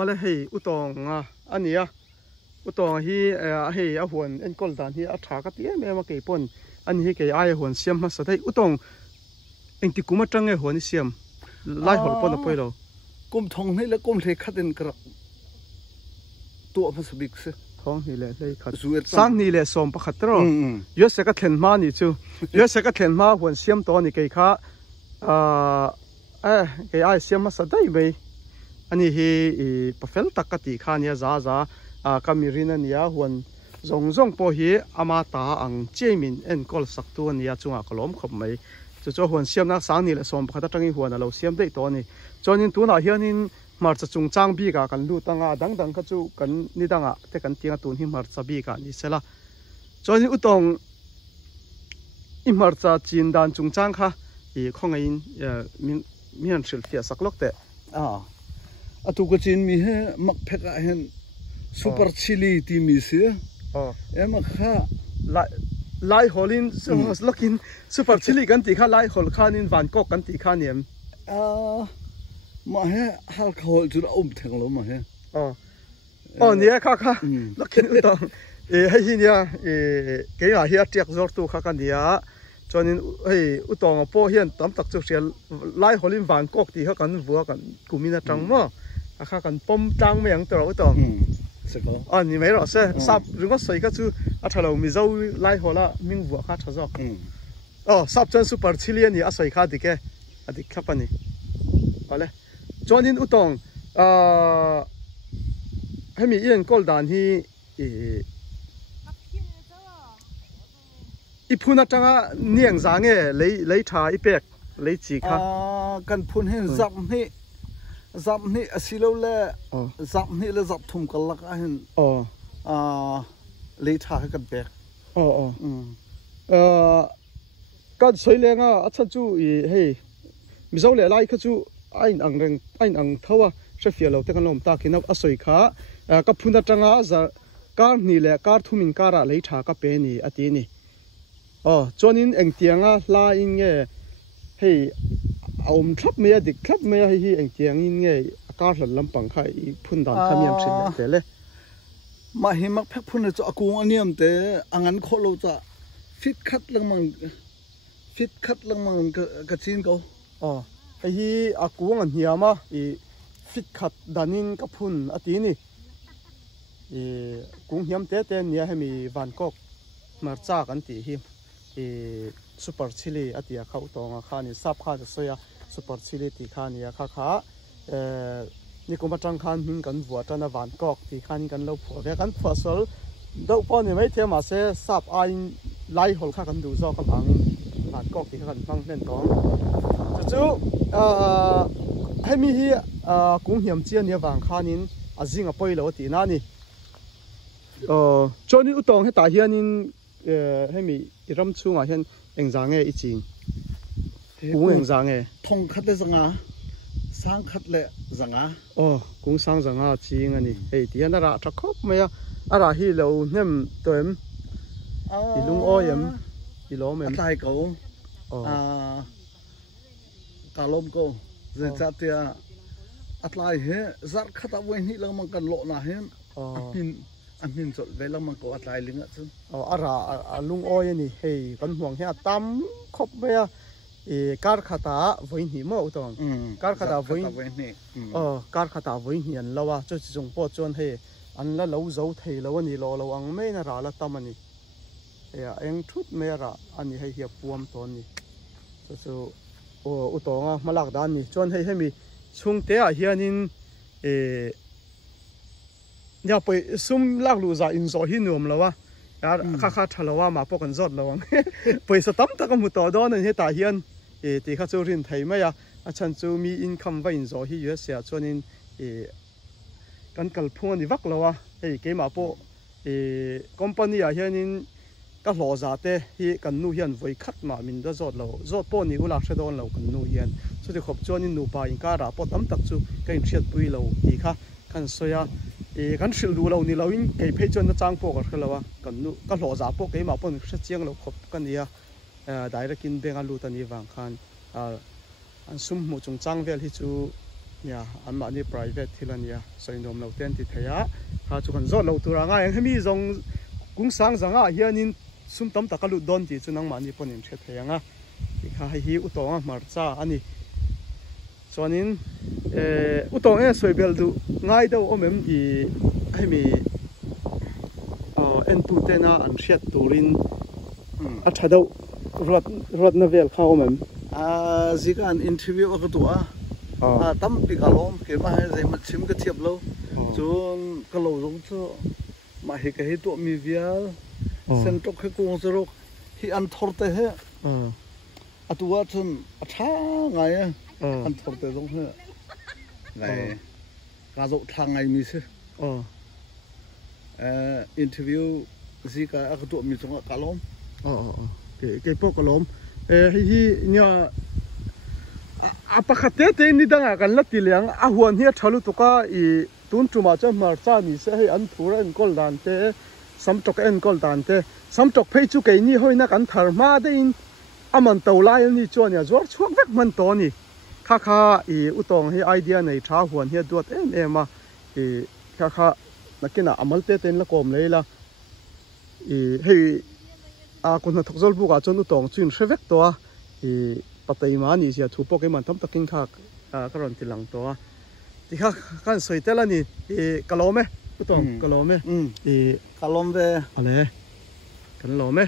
ole hei utong ania utong hi hei a huan en kol dan hi a tha ka ti me ma ke pon ani hi ke ai huan siam ma sa dei utong eng ti kuma tang e huan siam lai hol pon a poilo kum thong nei le kum the khaten kra to ma sabik se thong ni le lei khat zuet sang ni le som pakhat ro yo se ka thlen ma ni chu yo se ka thlen ma huan siam to ni ke kha ke ai siam ma sa dei be ani hi pafel takati khania za kamirina nia huan zong po hi ama ta ang chemin en kol saktu ania chunga kolom khop mai chu huan siam na sang ni le som pakhat tangi huan alo siam dei to ni chonin tuna hianin marcha chung chang bi ka kan lu tanga dang ka chu kan ni danga te kan tinga tun hi marcha bi ka ni sela chonin utong i marcha chin dan chung chang kha khongain mian shil fia saklok te atu ko chin mi he mak pheka hen super chili ti mi se em kha lai holin lokin super chili kan ti kha lai hol khanin van kok kan ti kha niam ma he hal khol chu theng lo ma he nia kha lokin utong hei hi nia ke ya hi atiak zor tu kha kan dia chonin hei utong po hian tam tak chu sial lai holin van kok ti kha kan vuwa kan kumina tang mo akha kan pom tang me ang tro utong ni mai ro se sap ringo soi ka chu a thalo mi zo lai hola ming vuwa kha thazo sap chan super chili ni a soi kha dike adik khapani ole chonin utong hemi yen kol dan hi iphuna tanga niang zange lei tha ipek lei chi kha kan phun hen zap ni asilo le zap ni le zap thum kalak a hen lei tha kan pek kan soilenga acha chu hei mizo le lai kha chu ain ang thawa trafia lo te kan lom ta kina asoi kha ka phuna tanga za kar ni le kar thumin kara lei tha ka pe ni ati ni chonin eng tianga la in nge hei thap me dik thap me hi eng tiang in nge akar hlan lampang kha I phun dan khamiam thin te le ma hi mak phek phun chu akung aniam te angan kholo cha fit khat lang mang ka chin ko hi akung an hiama I fit khat danin ka phun ati ni kung hiam te nia hemi van kok marcha kan ti hi super chili atia khau tonga khani sap kha soya super chili ti khani kha ni ko matang khan hin kan bua tana van kok ti khan kan lo pho ve kan phosol do po ni mai the ma se sap ain lai hol kha kan du zo ka bang van kok ti kan bang nen tong chu hemi hi kung hiam chian ni wang khanin azinga poilo ti na ni choni utong he ta hianin hemi iram chunga hian engzange iching kung engzange thong khat le zanga sang khat le zanga kung sang zanga ching ani hei ti ana ra tha khop maya ara hi lo nem toem ilung oyem ilom em atlai ko kalom ko ze chatia atlai he zar khata wen hi lang man kan lo na hen amin chol velang man ko atlai linga chu ara alung oy ani hei kan huang he tam khop maya kar khata voin hi mo utong kar khata voin ni kar khata voin hi an lawa chu chung po chon he an la lo zo thei lo ani lo ang me na ra la tamani eng thut me ra ani hei hi puam ton ni chu utonga malak dan ni chon hei hemi chung te a hianin nya poi sum lak lu za in zo hi nuam lawa kha thalawa ma po kan zot lawang poisa tam ta ka mu to don he ta hian ti kha chu rin thei maya achan chu mi income va in zo hi sia chonin kan kal phun ni vak lawa hei ke ma po company a hianin ka hlo za te hi kan nu hian voi khat ma min da zot po ni ula thre don lo kan nu hian chu ti khop chonin nu pa in ka ra po tam tak chu ka in thiat pui lo ti kha kan soya kan shil du lo ni lo in ke phei chon na chang po ka khalawa kan nu ka hlo za po ke ma po ni thre chiang lo khop kan nia direct in benga lu ta ni wang khan an sum mu chung chang vel hi chu nha an ma ni private thilania soinom lo ten ti thaya ha chu kan zot lo tura nga eng hemi zong kung sang zanga hianin sum tam takalu don ti chunang ma ni ponin the thayanga ti kha hi utonga marcha ani chuanin utong e soibel du ngai do omem i hemi en tu te na an hriat turin a thado rat na vel kha omem zika an interview ka tu tam pi kalom ke ma hai zai mat sim ka thiap lo chun ka lo jong chu ma hi ka hi to mi vial sen tok he ko zero hi an thor te he atua chun atha ngai an thor te jong he ngai ka zo thang ngai mi se interview zika ka tu mi chong kalom ke po kalom hi nya apa khate te ni danga kan la tiliang a huan hi thalu tuka I tun tuma cha mar cha ni se hei an thura en kol dan te samtok en kol dan te samtok phei chu ke ni hoina kan thar ma de in aman to lai ni chuan ya zor chuak vek man to ni kha kha I utong hi idea nei tha huan hi duat em ma I kha kha nakina amal te ten la kom leila hei a kun na thokzol bu ga chon utong chin hrevek to a patay mani siya thupo ke man tam taking kha karon tilang to ti kha kan soitela ni kalome utong kalome kalom ve ale kan lome